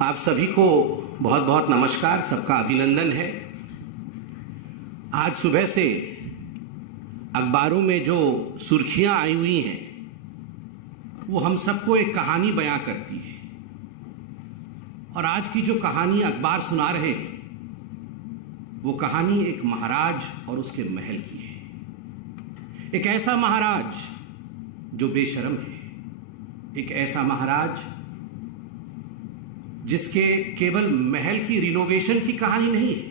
आप सभी को बहुत बहुत नमस्कार, सबका अभिनंदन है। आज सुबह से अखबारों में जो सुर्खियां आई हुई हैं वो हम सबको एक कहानी बयां करती है। और आज की जो कहानी अखबार सुना रहे हैं वो कहानी एक महाराज और उसके महल की है। एक ऐसा महाराज जो बेशर्म है, एक ऐसा महाराज जिसके केवल महल की रिनोवेशन की कहानी नहीं है,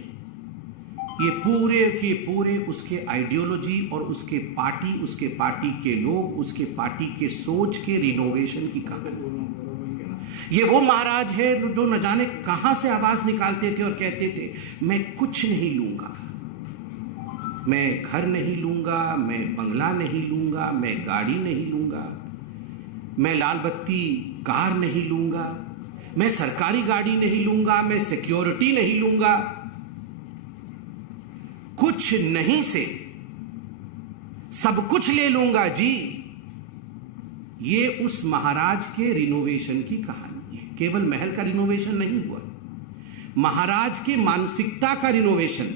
ये पूरे के पूरे उसके आइडियोलॉजी और उसके पार्टी के लोग, उसके पार्टी के सोच के रिनोवेशन की कहानी। ये वो महाराज है जो न जाने कहां से आवाज निकालते थे और कहते थे, मैं कुछ नहीं लूंगा, मैं घर नहीं लूंगा, मैं बंगला नहीं लूंगा, मैं गाड़ी नहीं लूंगा, मैं लाल बत्ती कार नहीं लूंगा, मैं सरकारी गाड़ी नहीं लूंगा, मैं सिक्योरिटी नहीं लूंगा। कुछ नहीं से सब कुछ ले लूंगा जी। ये उस महाराज के रिनोवेशन की कहानी है। केवल महल का रिनोवेशन नहीं हुआ, महाराज के मानसिकता का रिनोवेशन,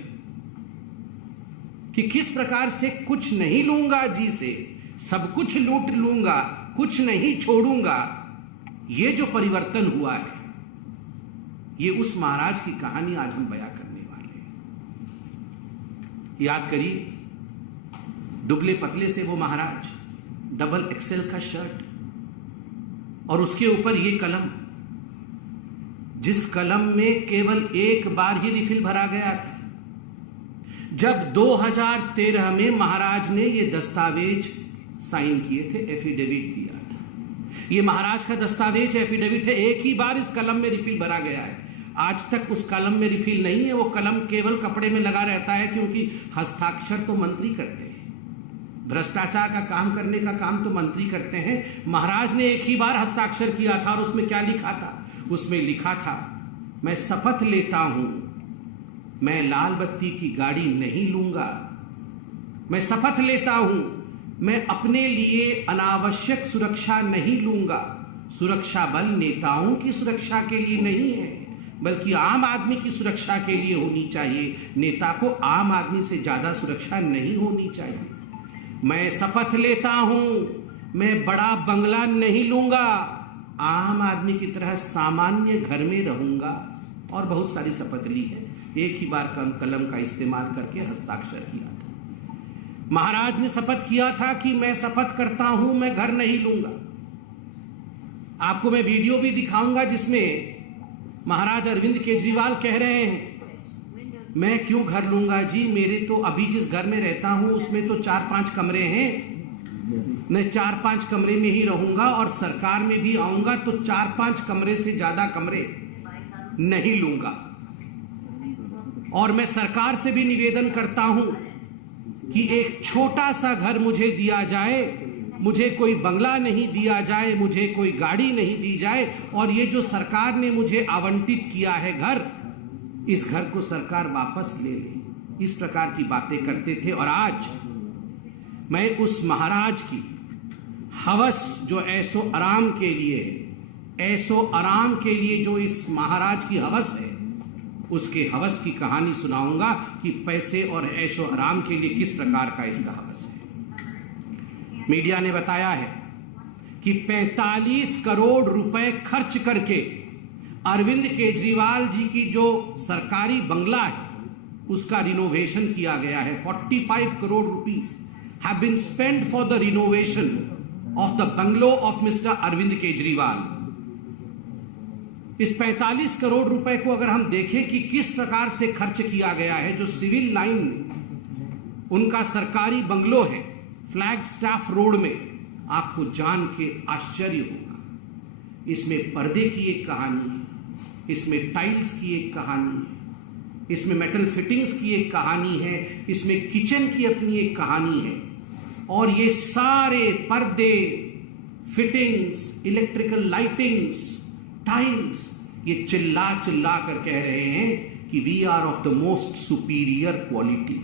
कि किस प्रकार से कुछ नहीं लूंगा जी से सब कुछ लूट लूंगा, कुछ नहीं छोड़ूंगा। ये जो परिवर्तन हुआ है, ये उस महाराज की कहानी आज हम बयां करने वाले हैं। याद करिए, दुबले पतले से वो महाराज, डबल एक्सेल का शर्ट और उसके ऊपर ये कलम, जिस कलम में केवल एक बार ही रिफिल भरा गया था। जब 2013 में महाराज ने ये दस्तावेज साइन किए थे, एफिडेविट दिया था, ये महाराज का दस्तावेज एफिडेविट है, एक ही बार इस कलम में रिफिल भरा गया है। आज तक उस कलम में रिफिल नहीं है, वो कलम केवल कपड़े में लगा रहता है, क्योंकि हस्ताक्षर तो मंत्री करते हैं। भ्रष्टाचार का काम करने का काम तो मंत्री करते हैं। महाराज ने एक ही बार हस्ताक्षर किया था और उसमें क्या लिखा था? उसमें लिखा था, मैं शपथ लेता हूं, मैं लाल बत्ती की गाड़ी नहीं लूंगा, मैं शपथ लेता हूं, मैं अपने लिए अनावश्यक सुरक्षा नहीं लूंगा। सुरक्षा बल नेताओं की सुरक्षा के लिए नहीं है, बल्कि आम आदमी की सुरक्षा के लिए होनी चाहिए। नेता को आम आदमी से ज्यादा सुरक्षा नहीं होनी चाहिए। मैं शपथ लेता हूं, मैं बड़ा बंगला नहीं लूंगा, आम आदमी की तरह सामान्य घर में रहूंगा। और बहुत सारी शपथ ली है, एक ही बार कलम का इस्तेमाल करके हस्ताक्षर किया था। महाराज ने शपथ किया था कि मैं शपथ करता हूं, मैं घर नहीं लूंगा। आपको मैं वीडियो भी दिखाऊंगा जिसमें महाराज अरविंद केजरीवाल कह रहे हैं, मैं क्यों घर लूंगा जी, मेरे तो अभी जिस घर में रहता हूं उसमें तो 4-5 कमरे हैं, मैं 4-5 कमरे में ही रहूंगा और सरकार में भी आऊंगा तो 4-5 कमरे से ज्यादा कमरे नहीं लूंगा। और मैं सरकार से भी निवेदन करता हूं कि एक छोटा सा घर मुझे दिया जाए, मुझे कोई बंगला नहीं दिया जाए, मुझे कोई गाड़ी नहीं दी जाए, और ये जो सरकार ने मुझे आवंटित किया है घर, इस घर को सरकार वापस ले ले। इस प्रकार की बातें करते थे। और आज मैं उस महाराज की हवस जो ऐसो आराम के लिए है, ऐसो आराम के लिए जो इस महाराज की हवस है, उसके हवस की कहानी सुनाऊंगा कि पैसे और ऐशो आराम के लिए किस प्रकार का इसका हवस है। मीडिया ने बताया है कि 45 करोड़ रुपए खर्च करके अरविंद केजरीवाल जी की जो सरकारी बंगला है उसका रिनोवेशन किया गया है। 45 crore rupees have been spent for the renovation of the bungalow of mister Arvind Kejriwal. इस 45 करोड़ रुपए को अगर हम देखें कि किस प्रकार से खर्च किया गया है, जो सिविल लाइन में उनका सरकारी बंगलो है, फ्लैग स्टाफ रोड में, आपको जान के आश्चर्य होगा। इसमें पर्दे की एक कहानी है, इसमें टाइल्स की एक कहानी है, इसमें मेटल फिटिंग्स की एक कहानी है, इसमें किचन की अपनी एक कहानी है। और ये सारे पर्दे, फिटिंग्स, इलेक्ट्रिकल लाइटिंग्स, टाइल्स, ये चिल्ला चिल्ला कर कह रहे हैं कि we are of the most superior quality,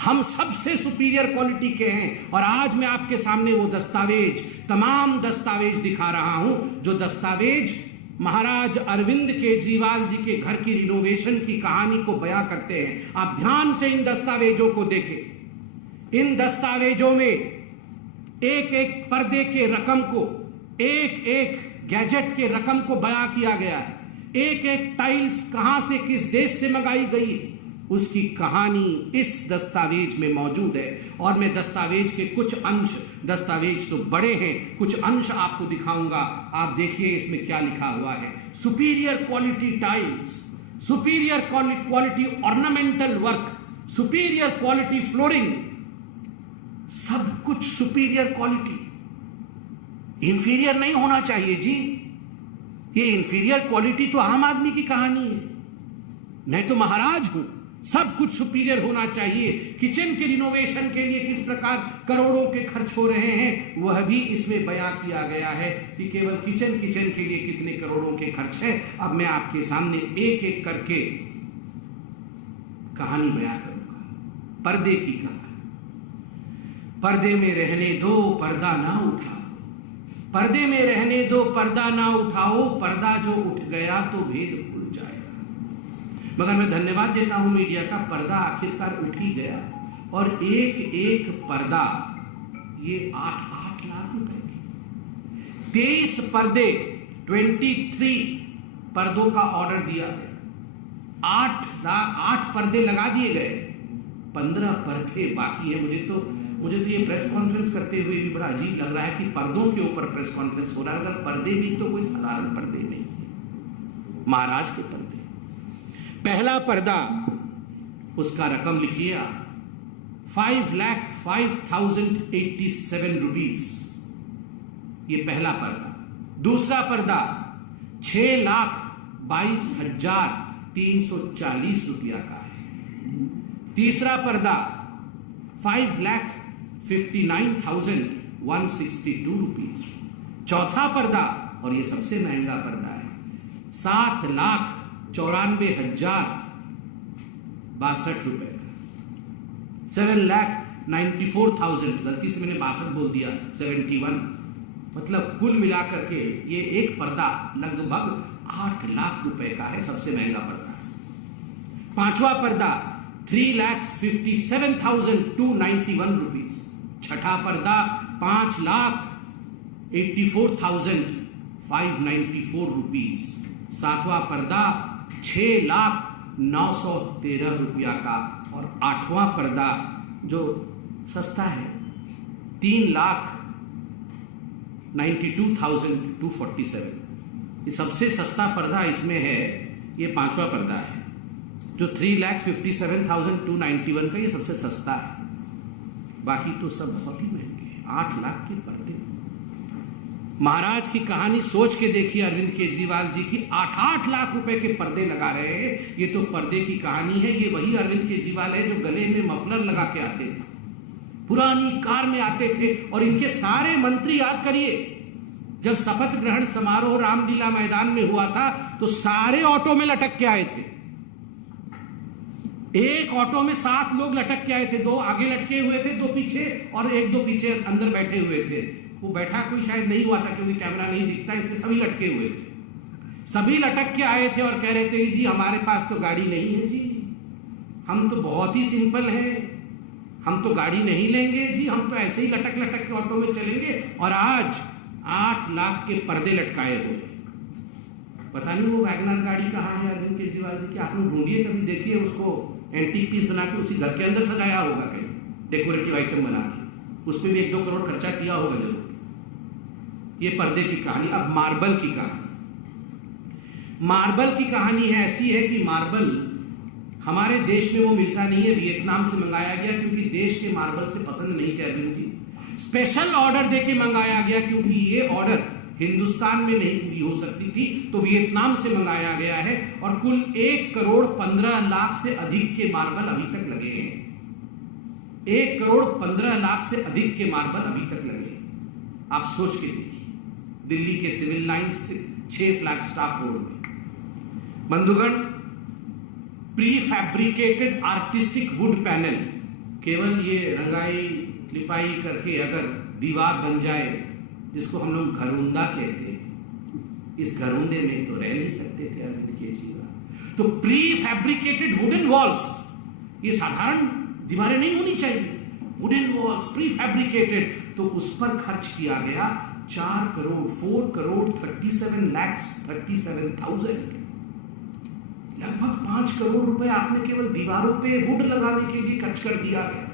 हम सबसे सुपीरियर क्वालिटी के हैं। और आज मैं आपके सामने वो दस्तावेज, तमाम दस्तावेज दिखा रहा हूं, जो दस्तावेज महाराज अरविंद केजरीवाल जी के घर की रिनोवेशन की कहानी को बयां करते हैं। आप ध्यान से इन दस्तावेजों को देखें। इन दस्तावेजों में एक एक पर्दे के रकम को, एक एक गैजेट के रकम को बयां किया गया है। एक एक टाइल्स कहां से किस देश से मंगाई गई, उसकी कहानी इस दस्तावेज में मौजूद है। और मैं दस्तावेज के कुछ अंश, दस्तावेज तो बड़े हैं, कुछ अंश आपको दिखाऊंगा। आप देखिए इसमें क्या लिखा हुआ है। Superior quality tiles, superior quality ornamental work, superior quality flooring, सब कुछ सुपीरियर क्वालिटी। इंफीरियर नहीं होना चाहिए जी। ये इंफीरियर क्वालिटी तो आम आदमी की कहानी है। मैं तो महाराज हूं, सब कुछ सुपीरियर होना चाहिए। किचन के रिनोवेशन के लिए किस प्रकार करोड़ों के खर्च हो रहे हैं, वह भी इसमें बयां किया गया है कि केवल किचन के लिए कितने करोड़ों के खर्च है। अब मैं आपके सामने एक एक करके कहानी बयां करूंगा। पर्दे की कहानी। पर्दे में रहने दो, पर्दा ना उठाओ। पर्दे में रहने दो, पर्दा ना उठाओ। पर्दा जो उठ गया तो भेद खुल जाएगा। मगर मैं धन्यवाद देता हूं मीडिया का, पर्दा आखिरकार उठ ही गया। और एक एक पर्दा ये 8-8 लाख रुपए के 23 पर्दे, 23 पर्दों का ऑर्डर दिया गया। 8 पर्दे लगा दिए गए, 15 पर्दे बाकी है। मुझे तो ये प्रेस कॉन्फ्रेंस करते हुए भी बड़ा अजीब लग रहा है कि पर्दों के ऊपर प्रेस कॉन्फ्रेंस हो रहा है। अगर पर्दे भी तो कोई साधारण पर्दे नहीं है, महाराज के पर्दे। पहला पर्दा, उसका रकम लिखिए आप, 5,05,087 रुपीज, ये पहला पर्दा। दूसरा पर्दा 6,22,340 रुपया का है। तीसरा पर्दा 5,59,162 रुपीज। चौथा पर्दा, और ये सबसे महंगा पर्दा है, 7,94,062 रुपए का। 7,94,000, गलती से मैंने 62 बोल दिया, 71, मतलब कुल मिलाकर के ये एक पर्दा लगभग 8 लाख रुपए का है, सबसे महंगा पर्दा। पांचवा पर्दा 3,57,291 रुपीज। छठा पर्दा 5,84,594 रुपीज। सातवां पर्दा 6,09,13 रुपया का। और आठवां पर्दा जो सस्ता है 3,92,247। ये सबसे सस्ता पर्दा इसमें है, ये पांचवा पर्दा है जो 3,57,291 का, ये सबसे सस्ता है। बाकी तो सब बहुत ही महंगे हैं। 8 लाख के पर्दे। महाराज की कहानी सोच के देखिए, अरविंद केजरीवाल जी की 8-8 लाख रुपए के पर्दे लगा रहे हैं। ये तो पर्दे की कहानी है। ये वही अरविंद केजरीवाल है जो गले में मफलर लगा के आते थे, पुरानी कार में आते थे। और इनके सारे मंत्री, याद करिए, जब शपथ ग्रहण समारोह रामलीला मैदान में हुआ था तो सारे ऑटो में लटक के आए थे। एक ऑटो में 7 लोग लटक के आए थे, 2 आगे लटके हुए थे, 2 पीछे, और 1-2 पीछे अंदर बैठे हुए थे। वो बैठा कोई शायद नहीं हुआ था क्योंकि कैमरा नहीं दिखता, इसलिए सभी लटके हुए थे। सभी लटक के आए थे और कह रहे थे जी हमारे पास तो गाड़ी नहीं है जी, हम तो बहुत ही सिंपल हैं, हम तो गाड़ी नहीं लेंगे जी, हम तो ऐसे ही लटक लटक के ऑटो में चलेंगे। और आज 8 लाख के पर्दे लटकाए हुए। पता नहीं वो वैगनर गाड़ी कहाँ है अरविंद केजरीवाल जी की। आप लोग ढूंढिए, कभी देखिए उसको, एंटीक पीस बना के उसी घर के अंदर सजाया होगा कहीं, डेकोरेटिव आइटम बना के, उस पर भी 1-2 करोड़ खर्चा किया होगा जरूर। ये पर्दे की कहानी। अब मार्बल की कहानी। मार्बल की कहानी है ऐसी है कि मार्बल हमारे देश में वो मिलता नहीं है, वियतनाम से मंगाया गया क्योंकि देश के मार्बल से पसंद नहीं थे अरविंद जी। स्पेशल ऑर्डर देके मंगाया गया क्योंकि ये ऑर्डर हिंदुस्तान में नहीं पूरी हो सकती थी, तो वियतनाम से मंगाया गया है। और कुल 1,15,00,000 से अधिक के मार्बल अभी तक लगे हैं। 1,15,00,000 से अधिक के मार्बल अभी तक लगे हैं। आप सोच के देखिए, दिल्ली के सिविल लाइंस स्थित 6 फ्लैगस्टाफ रोड में। बंधुगण, prefabricated artistic wood panel, केवल ये रंगाई लिपाई करके अगर दीवार बन जाए, जिसको हम लोग घरौंदा कहते हैं, इस घरोंदे में तो रह नहीं सकते थे अरविंद केजरीवाल। तो प्री फैब्रिकेटेड वुडन वॉल्स, ये साधारण दीवारें नहीं होनी चाहिए, वुडन वॉल्स प्री फैब्रिकेटेड, तो उस पर खर्च किया गया 4,37,37,000, लगभग 5 करोड़ रुपए आपने केवल दीवारों पे वुड लगाने के लिए खर्च कर दिया है।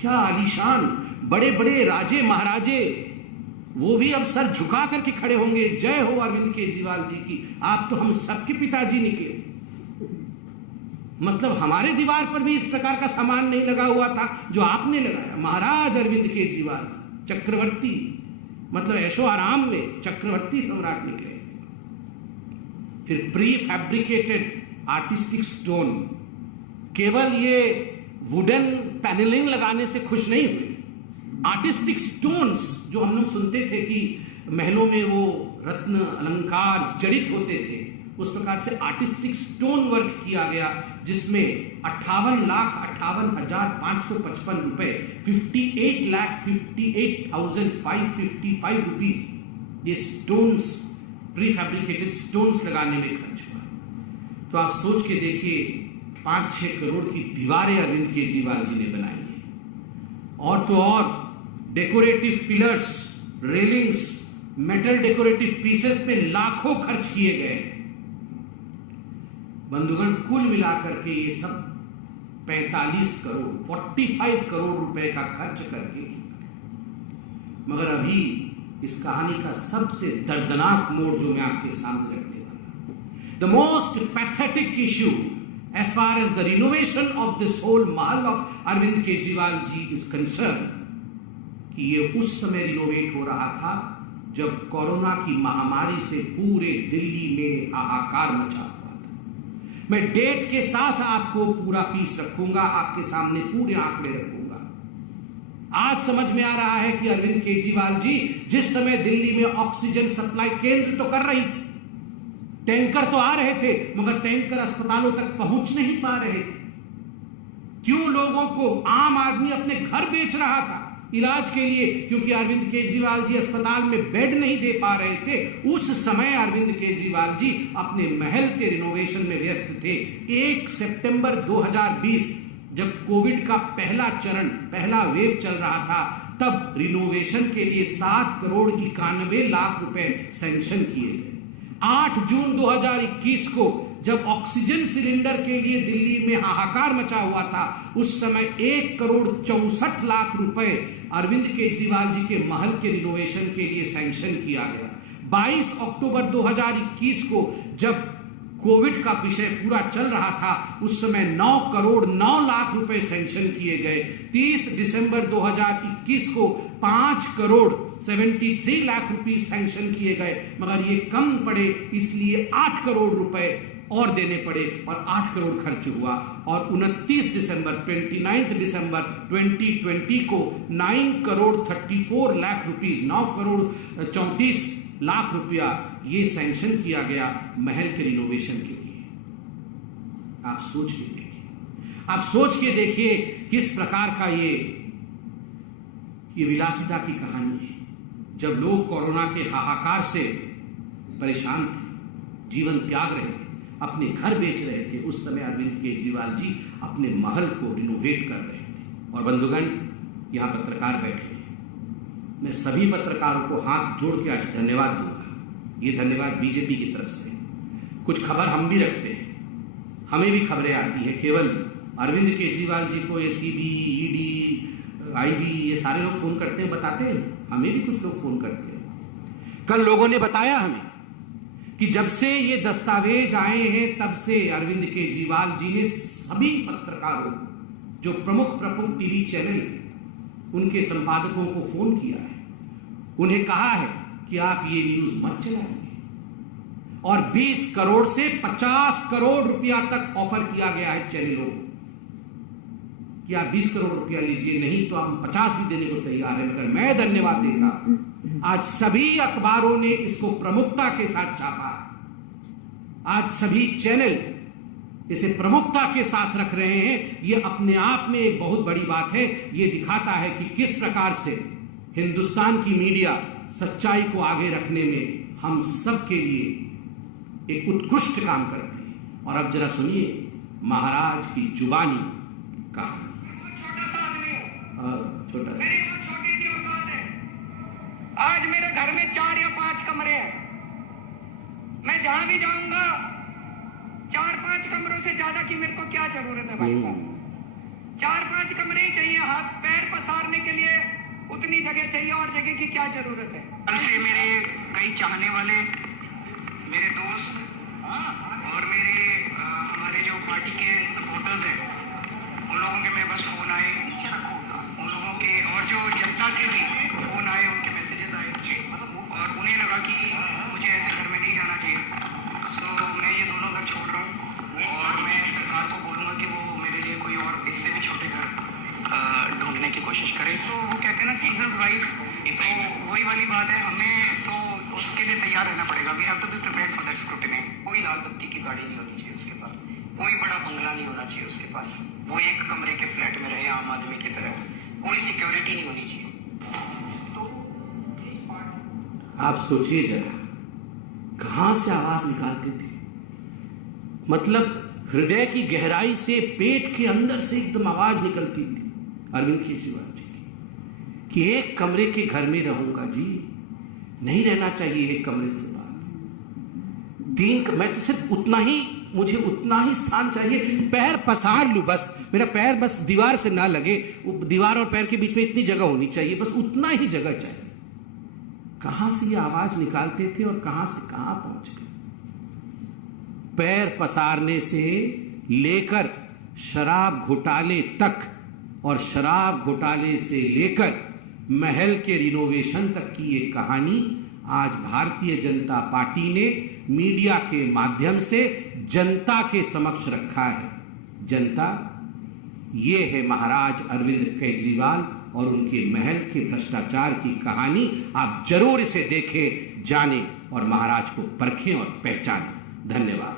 क्या आलीशान बड़े बड़े राजे महाराजे, वो भी अब सर झुका करके खड़े होंगे, जय हो अरविंद केजरीवाल जी की, आप तो हम सबके पिताजी निकले। मतलब हमारे दीवार पर भी इस प्रकार का सामान नहीं लगा हुआ था जो आपने लगाया। महाराज अरविंद केजरीवाल चक्रवर्ती, मतलब ऐशो आराम में चक्रवर्ती सम्राट निकले। फिर प्री फैब्रिकेटेड आर्टिस्टिक स्टोन, केवल ये वुडन पैनलिंग लगाने से खुश नहीं हुए, आर्टिस्टिक स्टोन्स जो हम लोग सुनते थे कि महलों में वो रत्न अलंकार जड़ित होते थे, उस प्रकार से आर्टिस्टिक स्टोन वर्क किया गया, जिसमें 58,58,555 रुपए, 58,58,555 रुपीज ये स्टोन्स, प्री फैब्रिकेटेड स्टोन्स लगाने में खर्च हुआ। तो आप सोच के देखिए, 5-6 करोड़ की दीवारें अरविंद केजरीवाल जी ने बनाई है। और तो और decorative pillars, railings, metal decorative pieces पे लाखों खर्च किए गए। बंधुगण, कुल मिलाकर के ये सब 45 करोड़ रुपए का खर्च करके, मगर अभी इस कहानी का सबसे दर्दनाक मोड़ जो मैं आपके सामने रखने वाला, the most pathetic issue as far as the renovation of this whole महल of Arvind Kejriwal ji is concerned, कि ये उस समय रिनोवेट हो रहा था जब कोरोना की महामारी से पूरे दिल्ली में हाहाकार मचा हुआ था। मैं डेट के साथ आपको पूरा पीस रखूंगा, आपके सामने पूरे आंकड़े रखूंगा। आज समझ में आ रहा है कि अरविंद केजरीवाल जी जिस समय दिल्ली में ऑक्सीजन सप्लाई केंद्र तो कर रही थी, टैंकर तो आ रहे थे, मगर टैंकर अस्पतालों तक पहुंच नहीं पा रहे थे। क्यों? लोगों को, आम आदमी अपने घर बेच रहा था इलाज के लिए, क्योंकि अरविंद केजरीवाल जी अस्पताल में बेड नहीं दे पा रहे थे। उस समय अरविंद केजरीवाल जी अपने महल के रिनोवेशन में व्यस्त थे। 1 सितंबर 2020 जब कोविड का पहला चरण, पहला वेव चल रहा था, तब रिनोवेशन के लिए 7,91,00,000 रुपए सैंक्शन किए गए। 8 जून 2021 को जब ऑक्सीजन सिलेंडर के लिए दिल्ली में हाहाकार मचा हुआ था, उस समय 1,64,00,000 रुपए अरविंद केजरीवाल जी के महल के रिनोवेशन के लिए सैंक्शन किया गया। 22 अक्टूबर 2021 को जब कोविड का विषय पूरा चल रहा था, उस समय 9,09,00,000 रुपए सैंक्शन किए गए। 30 दिसंबर 2021 को 5,73,00,000 रुपए सैंक्शन किए गए, मगर ये कम पड़े, इसलिए 8 करोड़ रुपए और देने पड़े और 8 करोड़ खर्च हुआ। और 29 दिसंबर 2020 को 9,34,00,000 रुपीज, 9,34,00,000 रुपया ये सैंक्शन किया गया महल के रिनोवेशन के लिए। आप सोच के देखिए, आप सोच के देखिए किस प्रकार का ये विलासिता की कहानी है। जब लोग कोरोना के हाहाकार से परेशान थे, जीवन त्याग रहे थे, अपने घर बेच रहे थे, उस समय अरविंद केजरीवाल जी अपने महल को रिनोवेट कर रहे थे। और बंधुगण, यहां पत्रकार बैठे हैं, मैं सभी पत्रकारों को हाथ जोड़ के आज धन्यवाद दूंगा। ये धन्यवाद बीजेपी की तरफ से। कुछ खबर हम भी रखते हैं, हमें भी खबरें आती हैं। केवल अरविंद केजरीवाल जी को एसीबी, ईडी, आईबी ये सारे लोग फोन करते हैं, बताते हैं, हमें भी कुछ लोग फोन करते हैं। कल लोगों ने बताया हमें कि जब से ये दस्तावेज आए हैं, तब से अरविंद केजरीवाल जी ने सभी पत्रकारों को, जो प्रमुख टीवी चैनल, उनके संपादकों को फोन किया है, उन्हें कहा है कि आप ये न्यूज मत चलाइए। और 20 करोड़ से 50 करोड़ रुपया तक ऑफर किया गया है चैनलों को कि आप 20 करोड़ रुपया लीजिए, नहीं तो हम 50 भी देने को तैयार है। मगर मैं धन्यवाद देता, आज सभी अखबारों ने इसको प्रमुखता के साथ छापा। आज सभी चैनल इसे प्रमुखता के साथ रख रहे हैं। यह अपने आप में एक बहुत बड़ी बात है। यह दिखाता है कि किस प्रकार से हिंदुस्तान की मीडिया सच्चाई को आगे रखने में हम सब के लिए एक उत्कृष्ट काम करते हैं। और अब जरा सुनिए महाराज की जुबानी कहानी। छोटा सा आदमी हूँ और छोटा सा मेरी बहुत छोटी सी औकात है। आज मेरे घर में 4 या 5 कमरे हैं। मैं जहां भी जाऊंगा 4-5 कमरों से ज्यादा की मेरे को क्या जरूरत है भाई साहब। 4-5 कमरे ही चाहिए। हाथ पैर पसारने के लिए उतनी जगह चाहिए और जगह की क्या जरूरत है। कल से मेरे कई चाहने वाले, मेरे दोस्त और हमारे जो पार्टी के सपोर्टर्स हैं, उन लोगों के मेरे पास फोन आए, उन लोगों के और जो जनता के भी फोन आए, उनके मैसेजेस आए मुझे, और उन्हें लगा कि मुझे ऐसे घर में नहीं जाना चाहिए। सो मैं ये दोनों घर छोड़ रहा हूँ और मैं सरकार को बोलूँगा कि वो मेरे लिए कोई और इससे भी छोटे घर ढूंढने की कोशिश करे। तो वो कहते हैं ना सीजन्स वाइज, तो वही वाली बात है, हमें तो उसके लिए तैयार रहना पड़ेगा। We have to be prepared for that scrutiny. कोई लाल बत्ती की गाड़ी नहीं होनी चाहिए उसके पास, कोई बड़ा बंगला नहीं होना चाहिए उसके पास, वो एक कमरे के फ्लैट में रहे आम आदमी की तरह, कोई सिक्योरिटी नहीं होनी चाहिए। तो आप सोचिए जरा कहां से आवाज निकालते थे। मतलब हृदय की गहराई से, पेट के अंदर से एकदम आवाज निकलती थी अरविंद केजरीवाल जी की कि एक कमरे के घर में रहूंगा जी, नहीं रहना चाहिए एक कमरे से बाहर। मैं तो सिर्फ उतना ही, मुझे उतना ही स्थान चाहिए, पैर पसार लूं बस, मेरा पैर बस दीवार से ना लगे, दीवार और पैर के बीच में इतनी जगह होनी चाहिए, बस उतना ही जगह चाहिए। कहां से ये आवाज निकालते थे और कहां से कहां पहुंच गए। पैर पसारने से लेकर शराब घोटाले तक और शराब घोटाले से लेकर महल के रिनोवेशन तक की ये कहानी आज भारतीय जनता पार्टी ने मीडिया के माध्यम से जनता के समक्ष रखा है। जनता, ये है महाराज अरविंद केजरीवाल और उनके महल के भ्रष्टाचार की कहानी। आप जरूर इसे देखें, जानें और महाराज को परखें और पहचानें। धन्यवाद।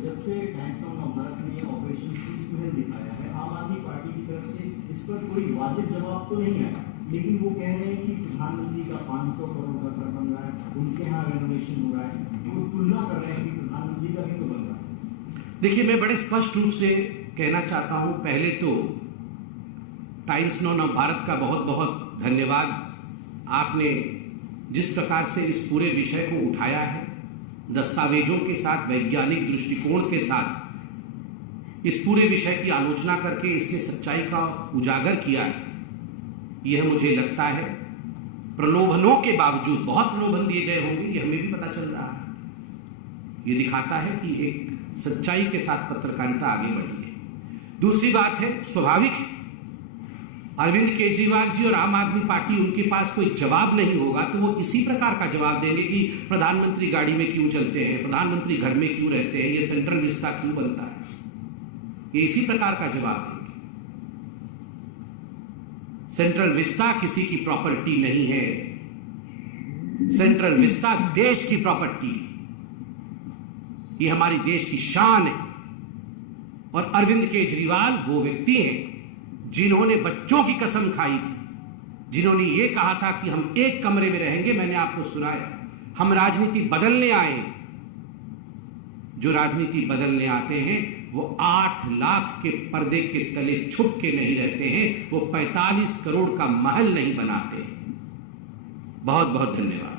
जब से टाइम्स ऑफ भारत ने ऑपरेशन सीज महल दिखाया है, आम आदमी पार्टी की तरफ से इस पर कोई वाजिब जवाब तो नहीं आया, लेकिन वो कह रहे हैं कि प्रधानमंत्री का 500 करोड़ का घर बन रहा है, उनके यहाँ रेनोवेशन हो रहा है, तो वो तुलना कर रहे हैं कि प्रधानमंत्री का भी तो बन रहा है। देखिए, मैं बड़े स्पष्ट रूप से कहना चाहता हूं, पहले तो टाइम्स ऑफ भारत का बहुत बहुत धन्यवाद। आपने जिस प्रकार से इस पूरे विषय को उठाया है, दस्तावेजों के साथ, वैज्ञानिक दृष्टिकोण के साथ इस पूरे विषय की आलोचना करके इसके सच्चाई का उजागर किया है, यह मुझे लगता है प्रलोभनों के बावजूद, बहुत प्रलोभन दिए गए होंगे, यह हमें भी पता चल रहा है, यह दिखाता है कि एक सच्चाई के साथ पत्रकारिता आगे बढ़ी है। दूसरी बात है, स्वाभाविक है अरविंद केजरीवाल जी और आम आदमी पार्टी, उनके पास कोई जवाब नहीं होगा तो वो इसी प्रकार का जवाब देंगे कि प्रधानमंत्री गाड़ी में क्यों चलते हैं, प्रधानमंत्री घर में क्यों रहते हैं, ये सेंट्रल विस्ता क्यों बनता है, ये इसी प्रकार का जवाब देंगे। सेंट्रल विस्ता किसी की प्रॉपर्टी नहीं है, सेंट्रल विस्ता देश की प्रॉपर्टी है, ये हमारी देश की शान है। और अरविंद केजरीवाल वो व्यक्ति हैं जिन्होंने बच्चों की कसम खाई थी, जिन्होंने ये कहा था कि हम एक कमरे में रहेंगे। मैंने आपको सुनाया, हम राजनीति बदलने आए। जो राजनीति बदलने आते हैं वो 8 लाख के पर्दे के तले छुप के नहीं रहते हैं, वो 45 करोड़ का महल नहीं बनाते हैं। बहुत बहुत धन्यवाद।